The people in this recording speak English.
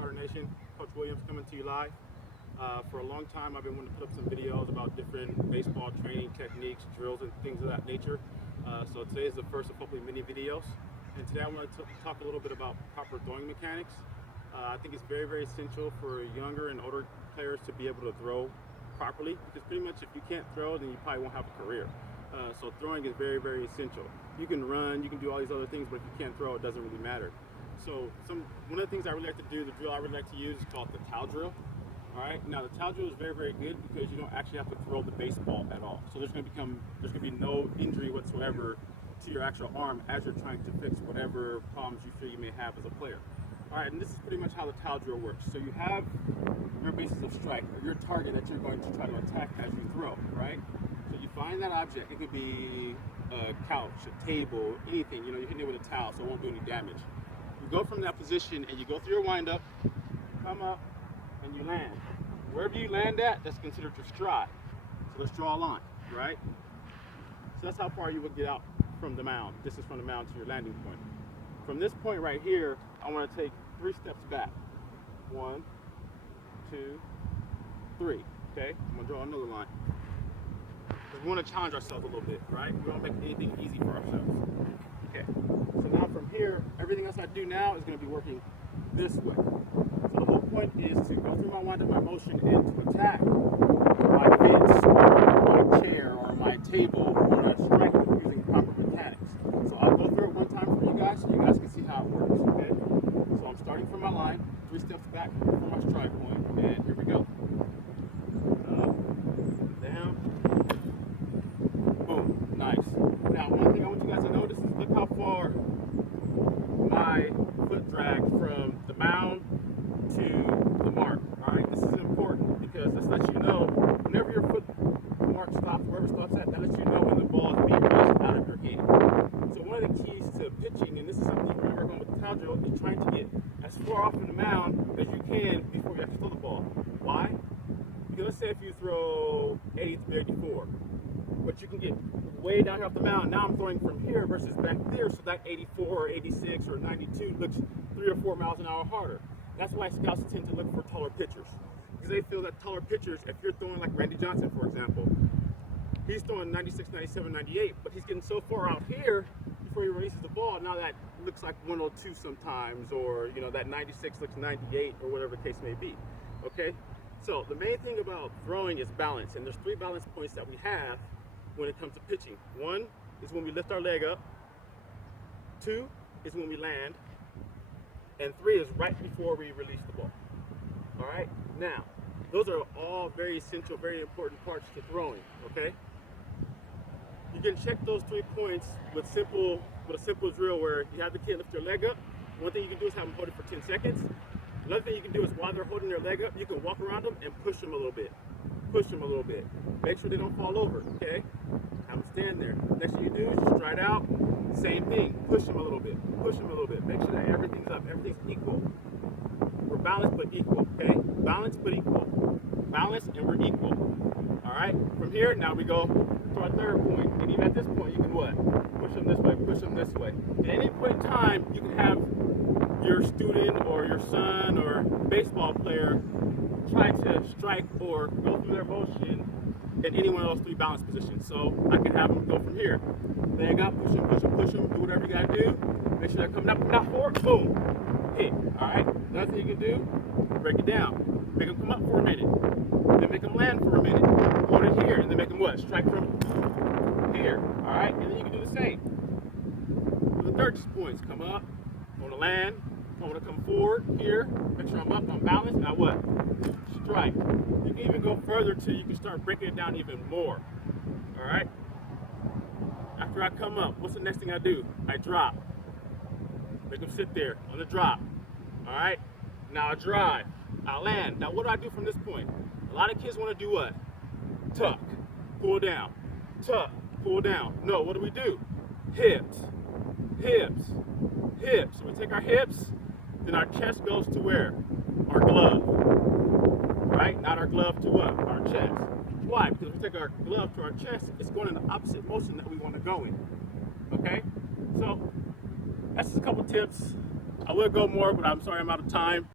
Carter Nation. Coach Williams coming to you live. For a long time, I've been wanting to put up some videos about different baseball training techniques, drills, and things of that nature. So today is the first of hopefully many videos. And today I want to talk a little bit about proper throwing mechanics. I think it's very, very essential for younger and older players to be able to throw properly, because pretty much if you can't throw, then you probably won't have a career. So throwing is very, very essential. You can run, you can do all these other things, but if you can't throw, it doesn't really matter. So one of the things I really like to do, the drill I really like to use is called the towel drill. All right. Now the towel drill is very, very good because you don't actually have to throw the baseball at all. So there's going to be no injury whatsoever to your actual arm as you're trying to fix whatever problems you feel you may have as a player. All right, and this is pretty much how the towel drill works. So you have your bases of strike, or your target that you're going to try to attack as you throw, right? So you find that object. It could be a couch, a table, anything. You know, you're hitting it with a towel, so it won't do any damage. You go from that position and you go through your windup, come up, and you land. Wherever you land at, that's considered your stride. So let's draw a line, right? So that's how far you would get out from the mound. Distance from the mound to your landing point. From this point right here, I want to take 3 steps back. 1, 2, 3. Okay, I'm gonna draw another line. We want to challenge ourselves a little bit, right? We don't make anything easy for ourselves. Okay, so now from here, everything else I do now is going to be working this way. So the whole point is to go through my wind up, my motion, and to attack my bits, or my chair, or my table, or a strike using proper mechanics. So I'll go through it one time for you guys so you guys can see how it works, okay? So I'm starting from my line, 3 steps back from my strike point, and here we go. Up, down, boom, nice. Now, one thing I want you guys to notice is look how far my foot dragged from the mound to the mark. All right, this is important because this lets you know whenever your foot mark stops, wherever it stops at, that lets you know when the ball is being released out of your hand. So one of the keys to pitching, and this is something you remember going with the towel drill, is trying to get as far off from the mound as you can before you actually throw the ball. Why? Because let's say if you throw 83, 84, but you can get way down here off the mound. Now I'm throwing from here versus back there, so that 84 or 86 or 92 looks 3 or 4 miles an hour harder. That's why scouts tend to look for taller pitchers, because they feel that taller pitchers, if you're throwing like Randy Johnson, for example, he's throwing 96, 97, 98, but he's getting so far out here before he releases the ball. Now that looks like 102 sometimes, or you know that 96 looks 98, or whatever the case may be. Okay, so the main thing about throwing is balance, and there's 3 balance points that we have when it comes to pitching. 1 is when we lift our leg up. 2 is when we land. And 3 is right before we release the ball. All right? Now, those are all very essential, very important parts to throwing, okay? You can check those 3 points with a simple drill where you have the kid lift their leg up. One thing you can do is have them hold it for 10 seconds. Another thing you can do is while they're holding their leg up, you can walk around them and push them a little bit. Push them a little bit. Make sure they don't fall over, okay? Have them stand there. Next thing you do is just stride out. Same thing. Push them a little bit. Push them a little bit. Make sure that everything's up. Everything's equal. We're balanced but equal, okay? Balanced but equal. Balanced and we're equal. All right? From here, now we go to our 3rd point. And even at this point, you can what? Push them this way. Push them this way. At any point in time, you can have your student or your son or baseball player try to strike or go through their motion in any one of those 3 balance positions. So I can have them go from here. Leg up, push them, push them, push them, do whatever you gotta do. Make sure they're coming up forward, boom, hit. All right, another thing you can do, break it down. Make them come up for a minute, then make them land for a minute. Hold it here, and then make them what? Strike from here, all right? And then you can do the same. For the 3rd points, come up, I wanna land, I wanna come forward here, make sure I'm up, I'm balanced, now what? Strike. You can even go further till you can start breaking it down even more. All right? After I come up, what's the next thing I do? I drop. Make them sit there on the drop. All right? Now I drive. I land. Now what do I do from this point? A lot of kids want to do what? Tuck. Pull down. Tuck. Pull down. No, what do? Hips. Hips. Hips. So we take our hips, then our chest goes to where? Our glove. Right? Not our glove to what? Our chest. Why? Because we take our glove to our chest, it's going in the opposite motion that we want to go in. Okay? So, that's just a couple tips. I will go more, but I'm sorry I'm out of time.